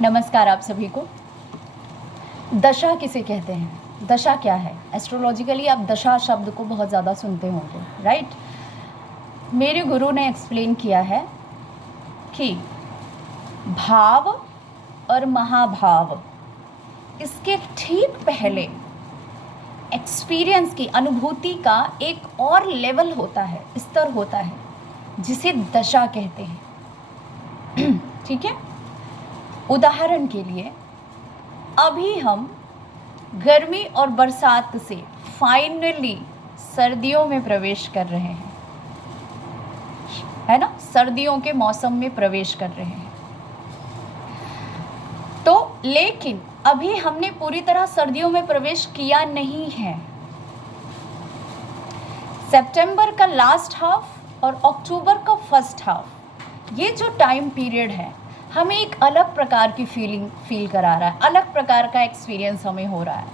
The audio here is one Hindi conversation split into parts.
नमस्कार आप सभी को। दशा किसे कहते हैं? दशा क्या है? एस्ट्रोलॉजिकली आप दशा शब्द को बहुत ज़्यादा सुनते होंगे, राइट? मेरे गुरु ने एक्सप्लेन किया है कि भाव और महाभाव, इसके ठीक पहले एक्सपीरियंस की, अनुभूति का एक और लेवल होता है, स्तर होता है, जिसे दशा कहते हैं। ठीक है। उदाहरण के लिए अभी हम गर्मी और बरसात से फाइनली सर्दियों में प्रवेश कर रहे हैं, है ना? सर्दियों के मौसम में प्रवेश कर रहे हैं। तो लेकिन अभी हमने पूरी तरह सर्दियों में प्रवेश किया नहीं है। सितंबर का लास्ट हाफ और अक्टूबर का फर्स्ट हाफ, ये जो टाइम पीरियड है, हमें एक अलग प्रकार की फील करा रहा है, अलग प्रकार का एक्सपीरियंस हमें हो रहा है।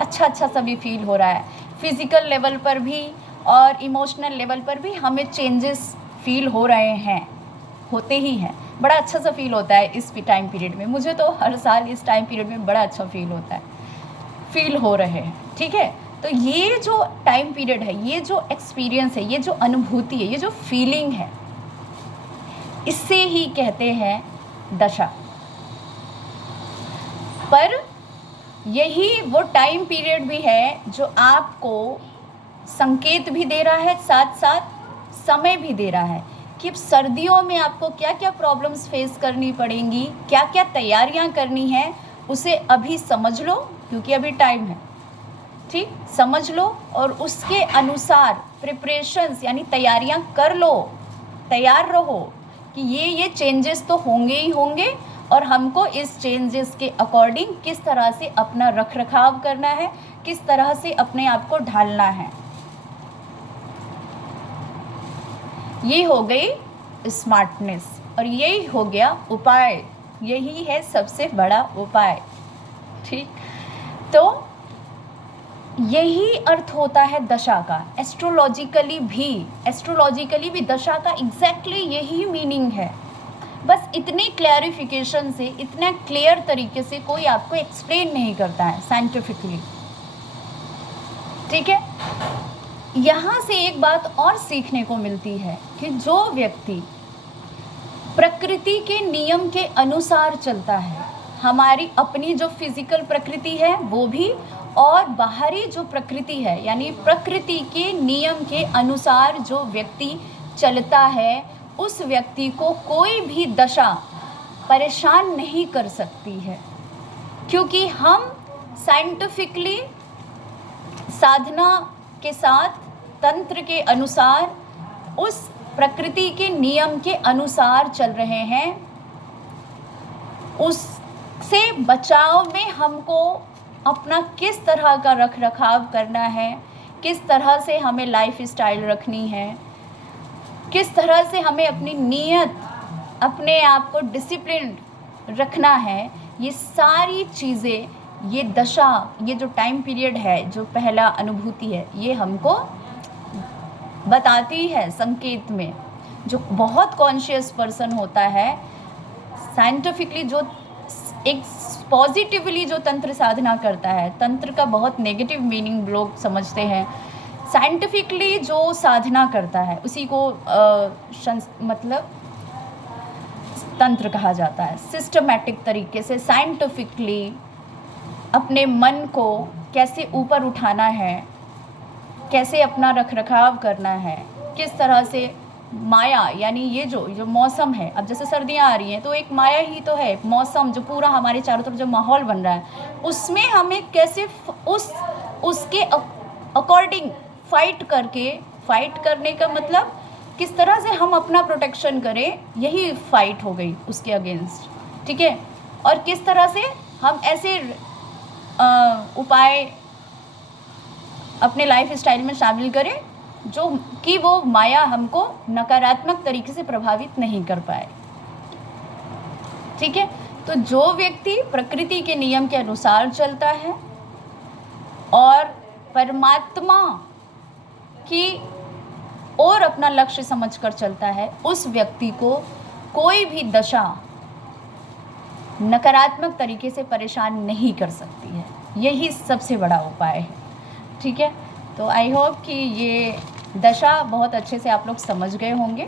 अच्छा सभी फील हो रहा है, फिज़िकल लेवल पर भी और इमोशनल लेवल पर भी हमें चेंजेस फील हो रहे हैं, होते ही हैं। बड़ा अच्छा सा फील होता है इस टाइम पीरियड में। मुझे तो हर साल इस टाइम पीरियड में बड़ा अच्छा फील होता है, फील हो रहे हैं। ठीक है। तो ये जो टाइम पीरियड है, ये जो एक्सपीरियंस है, ये जो अनुभूति है, ये जो फीलिंग है, इससे ही कहते हैं दशा। पर यही वो टाइम पीरियड भी है जो आपको संकेत भी दे रहा है, साथ साथ समय भी दे रहा है कि सर्दियों में आपको क्या क्या प्रॉब्लम्स फेस करनी पड़ेंगी, क्या क्या तैयारियां करनी है, उसे अभी समझ लो, क्योंकि अभी टाइम है। ठीक, समझ लो और उसके अनुसार प्रिपरेशंस यानी तैयारियां कर लो, तैयार रहो कि ये चेंजेस तो होंगे ही होंगे, और हमको इस चेंजेस के अकॉर्डिंग किस तरह से अपना रख रखाव करना है, किस तरह से अपने आप को ढालना है। ये हो गई स्मार्टनेस, और यही हो गया उपाय, यही है सबसे बड़ा उपाय। ठीक, तो यही अर्थ होता है दशा का। एस्ट्रोलॉजिकली भी दशा का एग्जैक्टली यही मीनिंग है। बस इतने क्लैरिफिकेशन से, इतना क्लियर तरीके से कोई आपको एक्सप्लेन नहीं करता है साइंटिफिकली। ठीक है। यहाँ से एक बात और सीखने को मिलती है कि जो व्यक्ति प्रकृति के नियम के अनुसार चलता है, हमारी अपनी जो फिजिकल प्रकृति है वो भी, और बाहरी जो प्रकृति है, यानी प्रकृति के नियम के अनुसार जो व्यक्ति चलता है, उस व्यक्ति को कोई भी दशा परेशान नहीं कर सकती है। क्योंकि हम साइंटिफिकली साधना के साथ, तंत्र के अनुसार, उस प्रकृति के नियम के अनुसार चल रहे हैं। उससे बचाव में हमको अपना किस तरह का रख रखाव करना है, किस तरह से हमें लाइफ स्टाइल रखनी है, किस तरह से हमें अपनी नीयत, अपने आप को डिसिप्लिन रखना है, ये सारी चीज़ें, ये दशा, ये जो टाइम पीरियड है, जो पहला अनुभूति है, ये हमको बताती है संकेत में। जो बहुत कॉन्शियस पर्सन होता है, साइंटिफिकली जो एक पॉजिटिवली जो तंत्र साधना करता है, तंत्र का बहुत नेगेटिव मीनिंग लोग समझते हैं, साइंटिफिकली जो साधना करता है उसी को मतलब तंत्र कहा जाता है। सिस्टमैटिक तरीके से साइंटिफिकली अपने मन को कैसे ऊपर उठाना है, कैसे अपना रख रखाव करना है, किस तरह से माया, यानी ये जो मौसम है, अब जैसे सर्दियाँ आ रही हैं तो एक माया ही तो है, मौसम जो पूरा हमारे चारों तरफ जो माहौल बन रहा है, उसमें हमें कैसे उसके अकॉर्डिंग फाइट करने का मतलब किस तरह से हम अपना प्रोटेक्शन करें, यही फाइट हो गई उसके अगेंस्ट। ठीक है। और किस तरह से हम ऐसे उपाय अपने लाइफ स्टाइल में शामिल करें जो कि वो माया हमको नकारात्मक तरीके से प्रभावित नहीं कर पाए। ठीक है। तो जो व्यक्ति प्रकृति के नियम के अनुसार चलता है और परमात्मा की और अपना लक्ष्य समझकर चलता है, उस व्यक्ति को कोई भी दशा नकारात्मक तरीके से परेशान नहीं कर सकती है। यही सबसे बड़ा उपाय है। ठीक है, तो आई होप कि ये दशा बहुत अच्छे से आप लोग समझ गए होंगे।